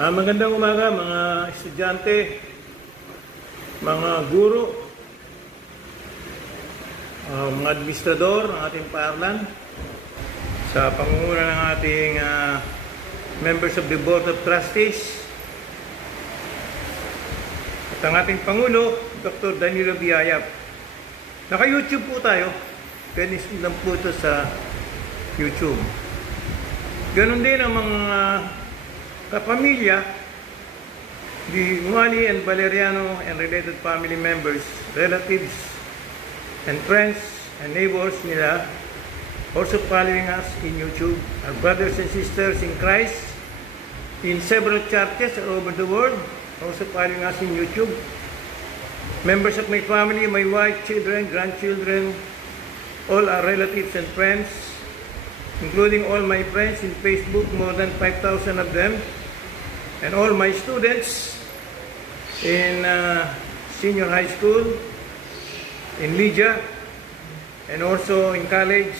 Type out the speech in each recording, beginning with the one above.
Magandang umaga mga estudyante, mga guro, mga administrador ng ating paaralan, sa pangunguna ng ating members of the Board of Trustees, at ang ating Pangulo, Dr. Danilo Biayap. Naka-YouTube po tayo, pwede lang po ito sa YouTube. Ganon din ang mga kapamilya, the Umali and Valeriano and related family members, relatives, and friends and neighbors nila also following us in YouTube. Our brothers and sisters in Christ in several churches all over the world also following us in YouTube. Members of my family, my wife, children, grandchildren, all our relatives and friends, including all my friends in Facebook, more than 5,000 of them, and all my students in senior high school, in Lydia, and also in college,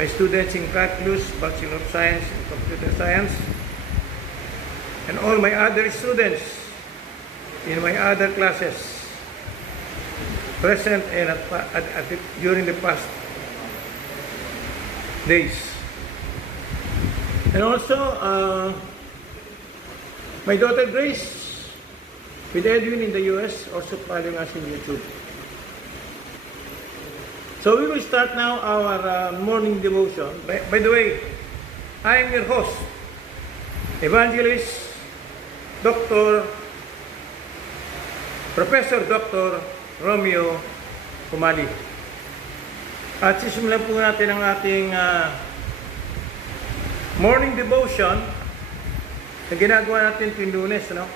my students in Calculus, Bachelor of Science and Computer Science, and all my other students in my other classes present and during the past days. And also my daughter Grace with Edwin in the US also following us in YouTube. So we will start now our morning devotion. By the way, I am your host, Evangelist Professor Dr. Romeo Umali. At sisimulan po natin ang ating morning devotion na ginagawa natin tuwing Lunes, no?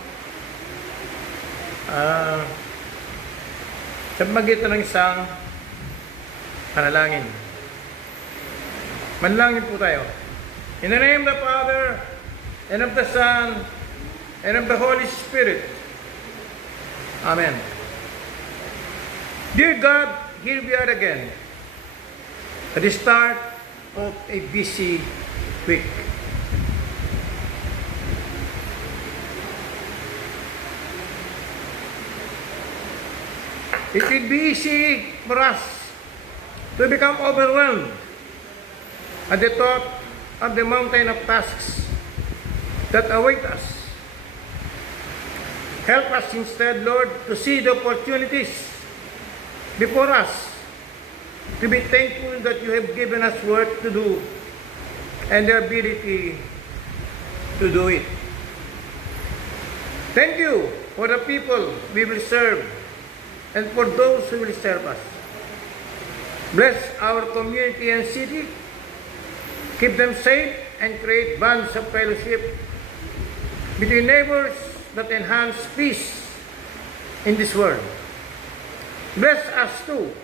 Sa pamagitan ng isang panalangin. Manalangin po tayo. In the name of the Father, and of the Son, and of the Holy Spirit. Amen. Dear God, here we are again at the start of a busy week. It will be easy for us to become overwhelmed at the thought of the mountain of tasks that await us. Help us instead, Lord, to see the opportunities before us, to be thankful that you have given us work to do and the ability to do it. Thank you for the people we will serve and for those who will serve us. Bless our community and city, keep them safe, and create bonds of fellowship between neighbors that enhance peace in this world. Bless us too,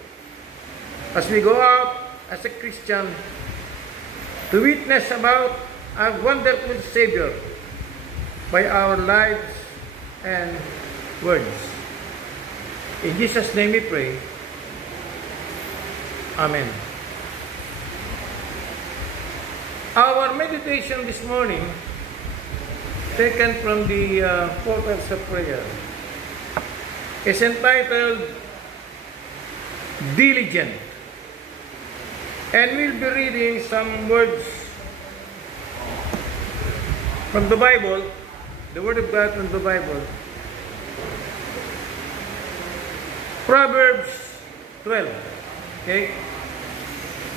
as we go out as a Christian to witness about our wonderful Savior by our lives and words. In Jesus' name we pray. Amen. Our meditation this morning, taken from the Portals of Prayer, is entitled Diligent. And we'll be reading some words from the Bible, the Word of God from the Bible. Proverbs 12. Okay?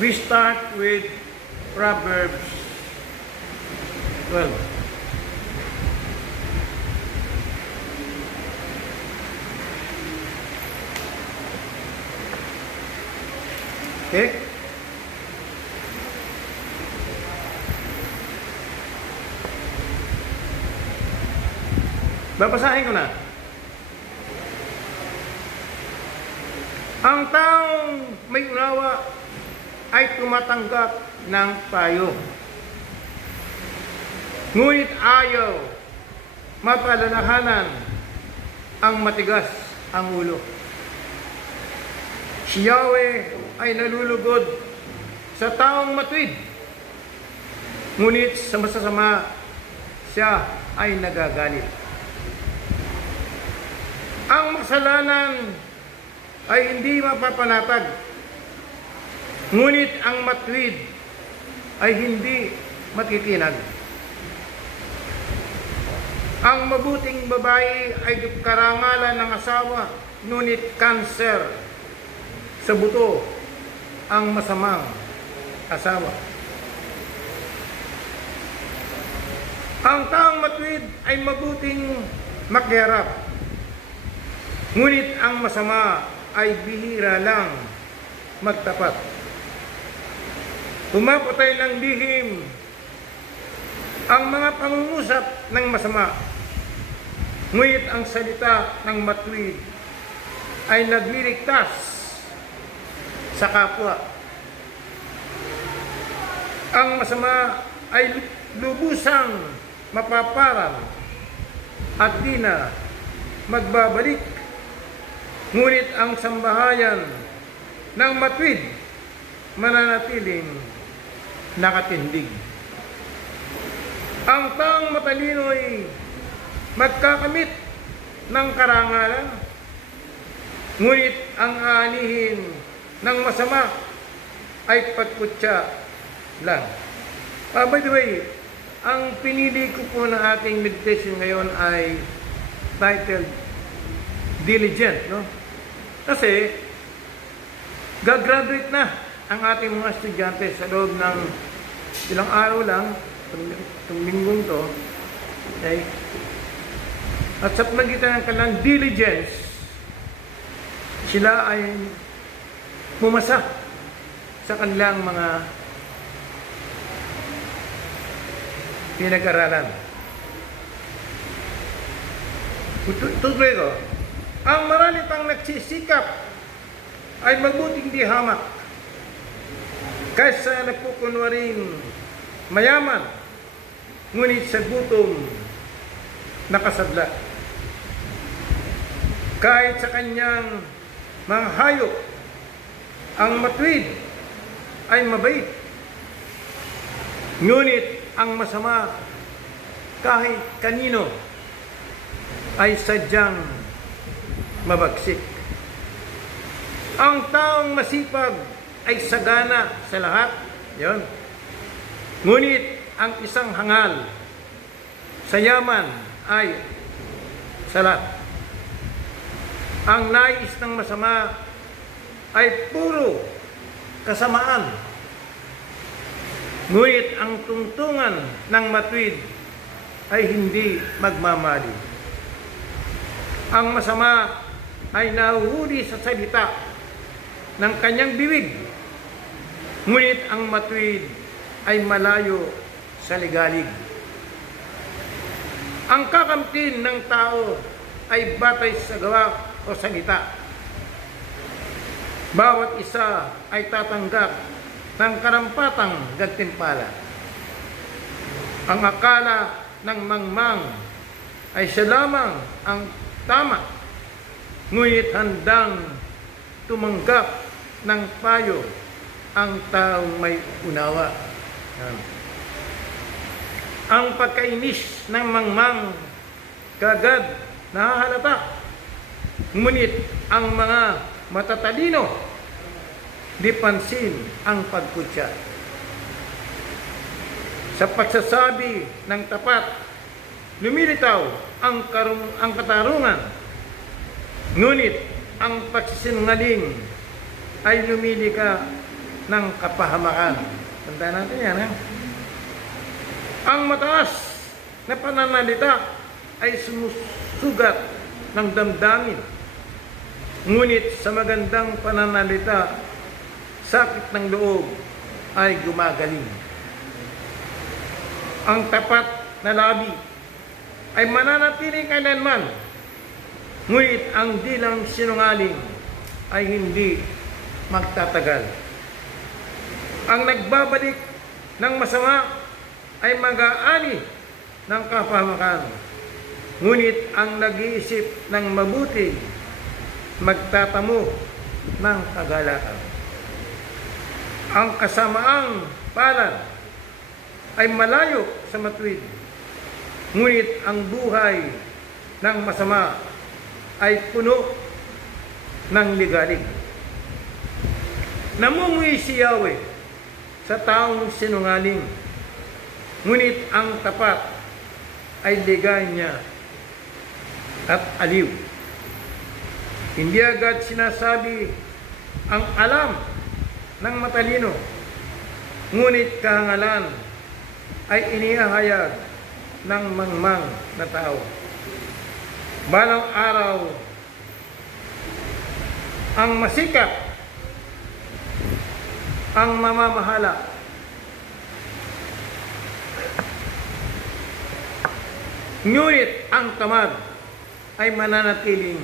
We start with Proverbs 12. Okay? Babasahin ko na. Ang taong may unawa ay tumatanggap ng payo. Ngunit ayaw mapalalahanan ang matigas ang ulo. Si Yahweh ay nalulugod sa taong matuwid, ngunit sa masasama siya ay nagagalit. Ang makasalanan ay hindi mapapanatag, ngunit ang matuwid ay hindi matitinag. Ang mabuting babae ay karangalan ng asawa, ngunit kanser sa buto ang masamang asawa. Ang taong matuwid ay mabuting makiharap, ngunit ang masama ay bihira lang magtapat. Pumapatay ng lihim ang mga pangungusap ng masama, ngunit ang salita ng matuwid ay nagliligtas sa kapwa. Ang masama ay lubusang mapaparang at di na magbabalik, ngunit ang sambahayan ng matuwid mananatiling nakatindig. Ang taong matalino ay magkakamit ng karangalan, ngunit ang aanihin ng masama ay pagkutya lang. By the way, ang pinili ko po ng ating meditation ngayon ay titled Diligent, no? Kasi gagraduate na ang ating mga estudyante sa loob ng ilang araw lang, itong linggong to, okay? At sa pamagitan ng kanilang diligence, sila ay pumasa sa kanilang mga pinag-aralan. Tutuloy ko, ang marami pang nagsisikap ay mabuting di hamak kaysa nagkukunwaring mayaman, ngunit sa gutom nakasadla. Kahit sa kanyang mga hayop, ang matuwid ay mabait, ngunit ang masama kahit kanino ay sadyang mabagsik. Ang taong masipag ay sagana sa lahat, yon. Ngunit ang isang hangal sa yaman ay salat. Ang nais ng masama ay puro kasamaan, ngunit ang tungtungan ng matuwid ay hindi magmamali. Ang masama ay nahuhuli sa salita ng kanyang bibig, ngunit ang matuwid ay malayo sa ligalig. Ang kakamtin ng tao ay batay sa gawa o salita. Bawat isa ay tatanggap ng karampatang gantimpala. Ang akala ng mangmang ay siya lamang ang tama, ngunit handang tumanggap ng payo ang taong may unawa. Ang pagkainis ng mangmang kagad nahahalata, ngunit ang mga matatalino di pansin ang pagkutya. Sa pagsasabi ng tapat, lumilitaw ang katarungan, ngunit ang pagsisinungaling ay lumilika ng kapahamakan. Tandaan natin yan, ha? Ang mataas na pananalita ay sumusugat ng damdamin, ngunit sa magandang pananalita, sakit ng loob ay gumagaling. Ang tapat na labi ay mananatiling kailanman, ngunit ang dilang sinungaling ay hindi magtatagal. Ang nagbabalik ng masama ay mag-aani ng kapahamakan, ngunit ang nag-iisip ng mabuti magtatamo ng kagalakan. Ang kasamaang palad ay malayo sa matuwid, Ngunit ang buhay ng masama ay puno ng ligalig. Namumuhay si Yahweh sa taong sinungaling, ngunit ang tapat ay ligaya at aliw. Hindi agad sinasabi ang alam ng matalino, ngunit kahangalan ay inihahayag ng mangmang na tao. Balang araw, ang masikap, ang mamamahala, ngunit ang tamad ay mananatiling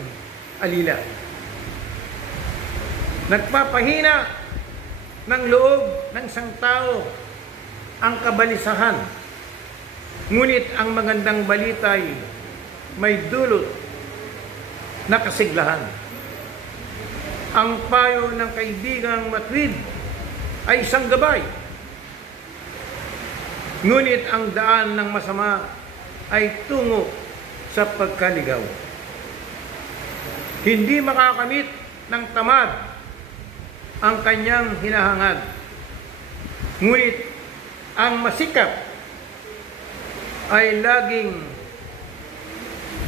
alila. Nagpapahina ng loob ng isang tao ang kabalisahan, ngunit ang magandang balita'y may dulot na kasiglahan. Ang payo ng kaibigang matwid ay isang gabay, ngunit ang daan ng masama ay tungo sa pagkaligaw. Hindi makakamit ng tamad ang kanyang hinahangad, ngunit ang masikap ay laging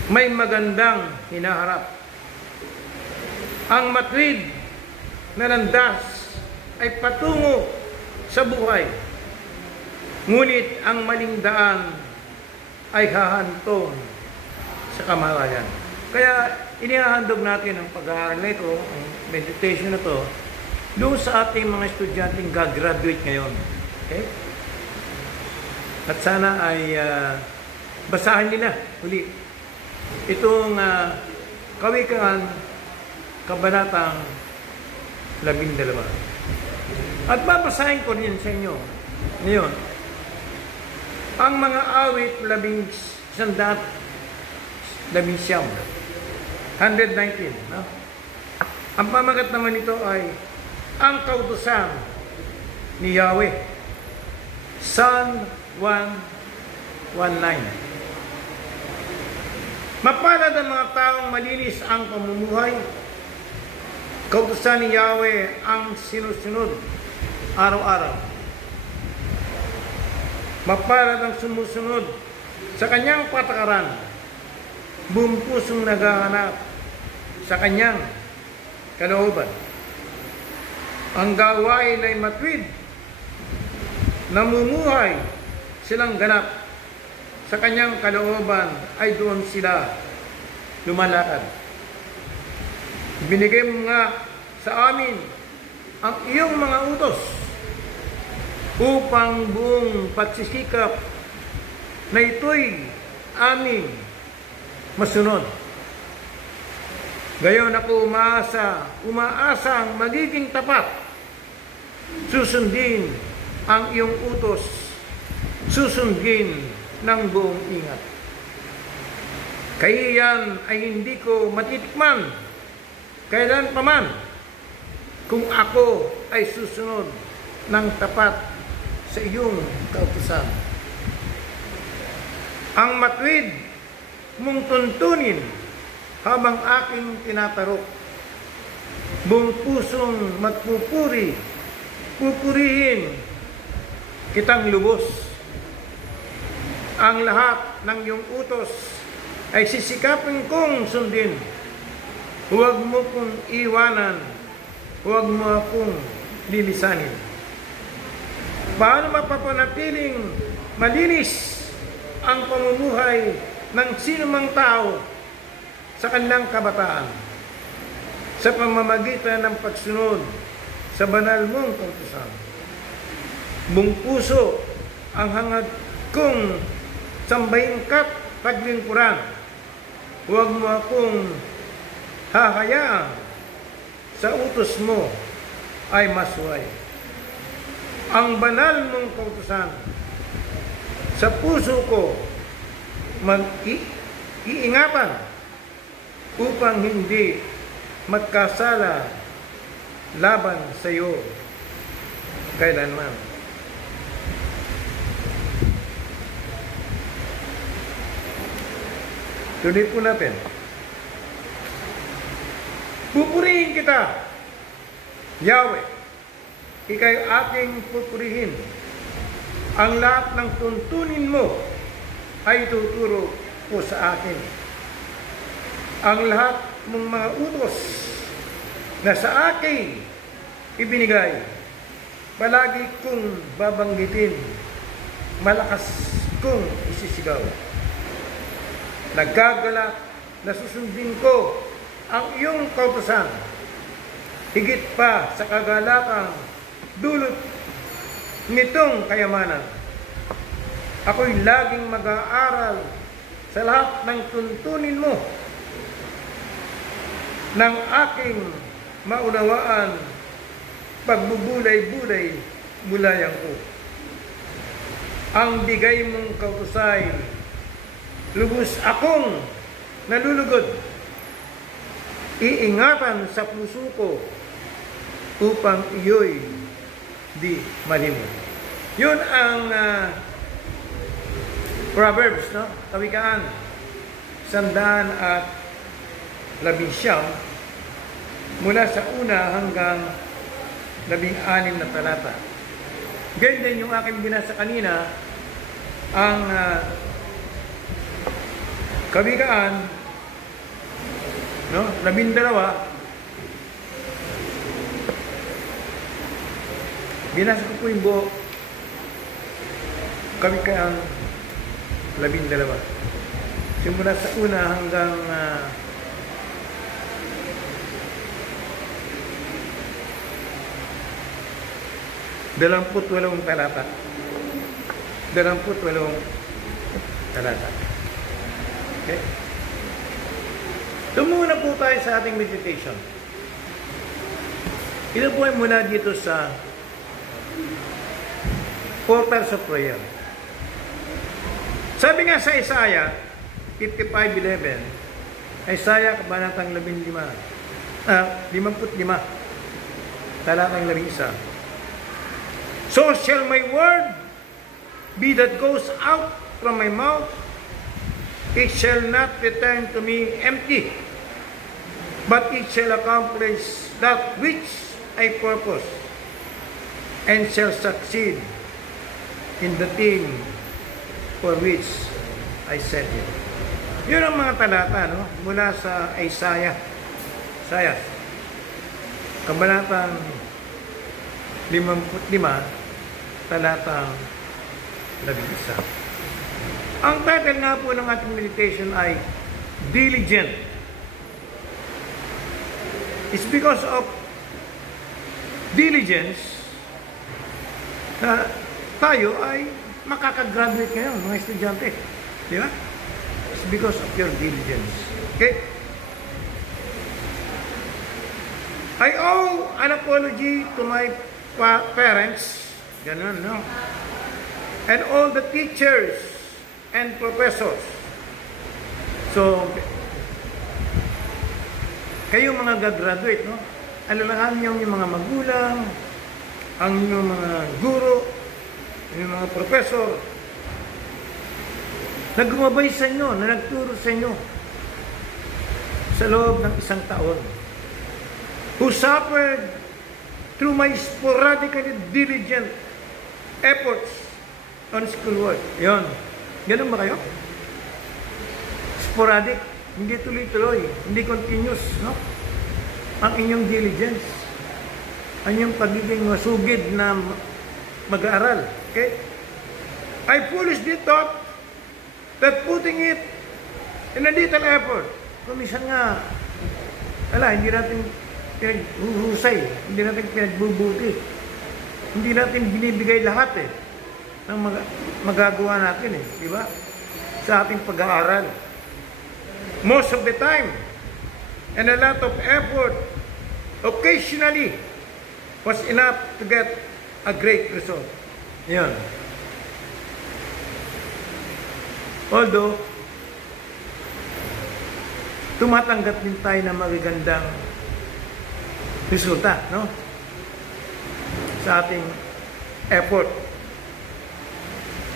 may magandang hinaharap. Ang matwid na landas ay patungo sa buhay, ngunit ang maling daan ay hahantong sa kamalayan. Kaya inihahandog natin ang pag-aaral na ito, ang meditation na ito, doon sa ating mga estudyanteng gagraduate ngayon. Okay? At sana ay basahin nila uli itong Kawikaan, Kabanatang 12. At babasahin ko rin sa inyo ngayon ang mga awit 119, 119. No? Ang pamagat naman nito ay ang kautusan ni Yahweh. Psalm 119. Mapalad ang mga taong malinis ang pamumuhay. Kautusan ni Yahweh ang sinusunod araw-araw. Mapalad ang sumusunod sa kanyang patakaran, buong pusong naghahanap sa kanyang kalooban. Ang gawain ay matwid, namumuhay silang ganap sa kanyang kalooban, ay doon sila lumalakad. Binigay mo nga sa amin ang iyong mga utos upang buong pagsisikap na ito'y aming masunod. Gayon ako umaasang magiging tapat, susundin ang iyong utos, susundin ng buong ingat. Kaiyan ay hindi ko matitikman kailan paman kung ako ay susunod ng tapat sa iyong kautusan. Ang matwid mong tuntunin habang aking tinatarok, buong pusong pupurihin kitang lubos. Ang lahat ng iyong utos ay sisikapin kong sundin. Huwag mo kong iwanan, huwag mo akong lilisanin. Paano mapapanatiling malinis ang pamumuhay ng sinumang tao sa kanilang kabataan? Sa pamamagitan ng pagsunod sa banal mong kautusan. Buong puso ang hangad kong sambahin ka't paglingkuran. Huwag mo akong hahayaan sa utos mo ay masuway. Ang banal mong kautusan sa puso ko mag-iingatan upang hindi magkasala laban sa iyo kailanman. Tuloy po natin. Pupurihin kita, Yahweh. Ika'y aking pupurihin. Ang lahat ng tuntunin mo ay tuturo po sa akin. Ang lahat ng mga utos na sa akin ibinigay, palagi kong babanggitin, malakas kong isisigaw. Naggagalak na susundin ko ang iyong kautusan, higit pa sa kagalakang dulot nitong kayamanan. Ako'y laging mag-aaral sa lahat ng tuntunin mo ng aking maunawaan, pagbubulay-bulay mulayan ko. Ang bigay mong kautusay, lubos akong nalulugod. Iingatan sa puso ko upang iyo'y di malimot. Yun ang Proverbs, no? Kawikaan 119 mula sa una hanggang 16 na talata. Ganyan din yung aking binasa kanina, ang Kawikaan, no? 12. Binasa ko po yung buo. Kawikaan 12. Simula sa una hanggang 28 talata. 28 talata. Okay? Tumuna po tayo sa ating meditation. Ito po ay mula dito sa Portals of Prayer. Sabi nga sa Isaiah 55:11, Isaiah kabanatang 55, talatang 11. So shall my word be that goes out from my mouth, it shall not return to me empty, but it shall accomplish that which I purpose, and shall succeed in the thing for which I sent it. Yun ang mga talata, no? Mula sa Isaiah. Kabanatang 55, talatang 11. Ang title nga po ng ating meditation ay Diligent. It's because of diligence na tayo ay makakagraduate ngayon, mga estudyante. Di ba? It's because of your diligence. Okay? I owe an apology to my parents, ganun, no? And all the teachers and professors. So, kayo mga gagraduate, no? Alalahan niyo yung mga magulang, ang inyong mga guro, yung mga professor, na gumabay sa inyo, na nagturo sa inyo sa loob ng isang taon, who suffered through my sporadically diligent efforts on schoolwork. Yun. Ganun ba kayo? Sporadic, hindi tuloy-tuloy, hindi continuous, no? Ang inyong diligence, ang inyong pagiging masugid na mag-aaral. Okay? I foolishly thought that putting it in a little effort, kumisan nga, hindi natin pinaghuhusay, hindi natin pinagbubuti, hindi natin binibigay lahat ng magagawa natin di ba? Sa ating pag-aaral. Most of the time, and a lot of effort, occasionally, was enough to get a great result. Yan. Although, tumatanggap din tayo ng magagandang resulta, no? Sa ating effort.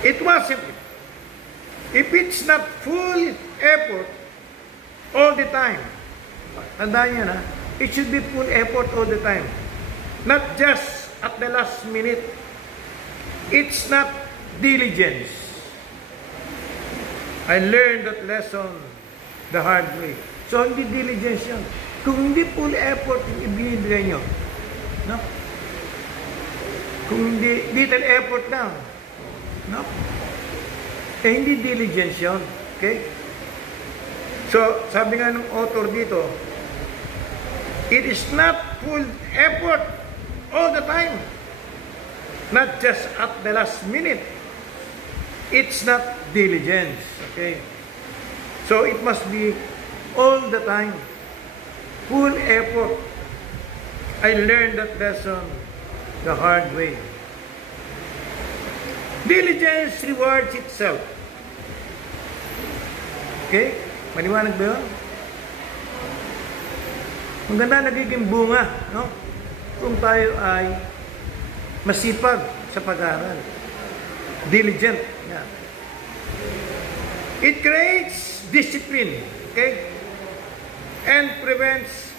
It wasn't. If it's not full effort, all the time. Tandaan yan, ha? It should be full effort all the time. Not just at the last minute. It's not diligence. I learned that lesson the hard way. So, hindi diligence yun. Kung hindi full effort yung ibinibigay nyo, no? Kung hindi little effort lang, no? Eh, hindi diligence yun. Okay? So, sabi nga ng author dito, it is not full effort all the time. Not just at the last minute. It's not diligence. Okay? So, it must be all the time. Full effort. I learned that lesson the hard way. Diligence rewards itself. Okay? Maliwanag ba yun? Maganda nagiging bunga, no? Kung tayo ay masipag sa pag-aaral. Diligent. Yeah. It creates discipline. Okay? And prevents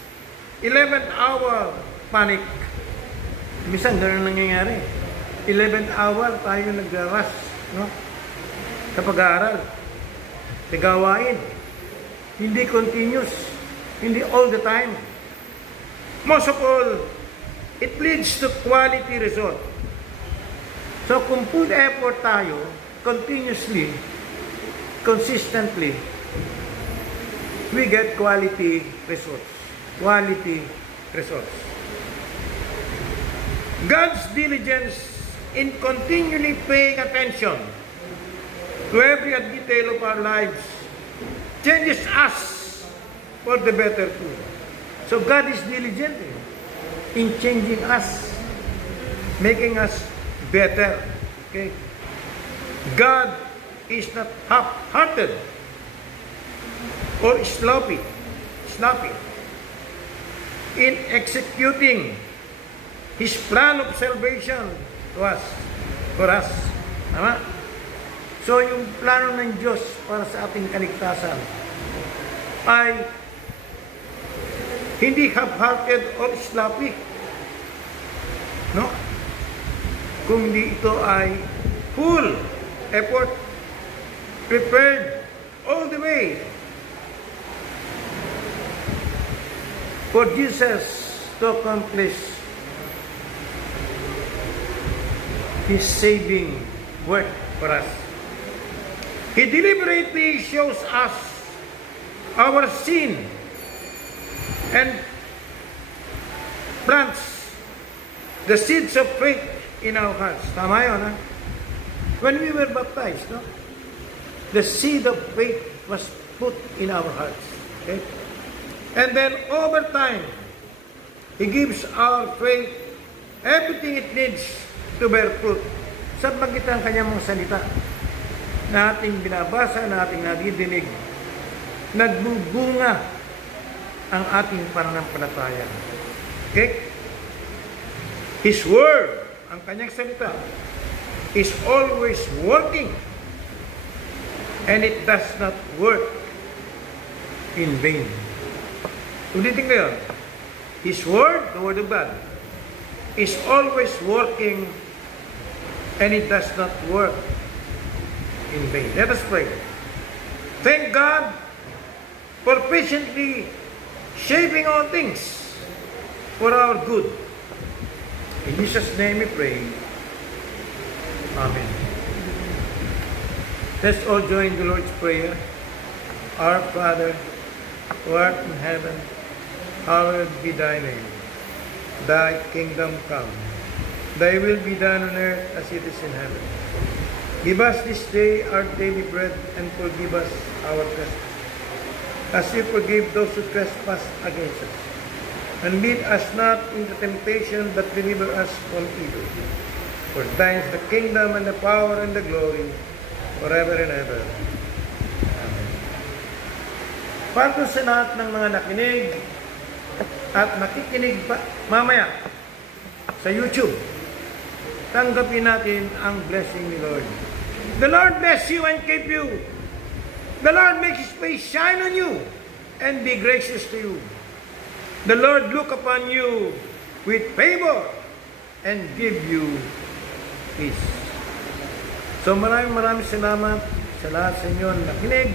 11th hour panic. Minsan ganun nangyayari. 11th hour tayo nag-rush, no? Sa pag-aaral. Tigawain. Hindi continuous. Hindi all the time. Most of all, it leads to quality result. So kung full effort tayo, continuously, consistently, we get quality results. Quality results. God's diligence in continually paying attention to every detail of our lives changes us for the better too. So God is diligent in changing us, making us better. Okay? God is not half-hearted or sloppy in executing His plan of salvation for us. Tama? So, yung plano ng Diyos para sa ating kaligtasan ay hindi half-hearted or sloppy. No? Kung hindi ito ay full effort, prepared all the way for Jesus to accomplish His saving work for us. He deliberately shows us our sin and plants the seeds of faith in our hearts. Tama yun, ha? When we were baptized, no? The seed of faith was put in our hearts. Okay? And then over time, He gives our faith everything it needs to bear fruit. Sa pagitan kanyang mga salita na ating binabasa, na ating nadidinig, nagbubunga ang ating pananampalataya. Okay? His word, ang kanyang salita, is always working, and it does not work in vain. Ulitin ko yun. His word, the word of God, is always working, and it does not work in vain. Let us pray. Thank God for patiently shaping all things for our good. In Jesus' name we pray. Amen. Let's all join the Lord's Prayer. Our Father, who art in heaven, hallowed be thy name. Thy kingdom come. Thy will be done on earth as it is in heaven. Give us this day our daily bread, and forgive us our trespasses, as we forgive those who trespass against us. And lead us not into temptation, but deliver us from evil. For thine is the kingdom, and the power, and the glory, forever and ever. Amen. Para sa lahat ng mga nakinig at makikinig pa mamaya sa YouTube, tanggapin natin ang blessing ni Lord. The Lord bless you and keep you. The Lord make His face shine on you and be gracious to you. The Lord look upon you with favor and give you peace. So maraming salamat sa lahat sa inyo na nakinig,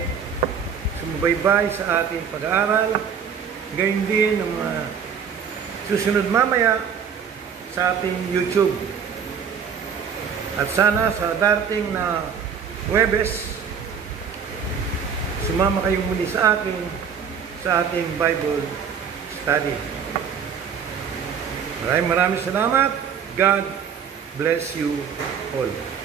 sumubaybay sa ating pag-aaral, gayon din ang mga susunod mamaya sa ating YouTube. At sana sa darating na Huwebes, sumama kayong muli sa ating Bible study. Maraming salamat. God bless you all.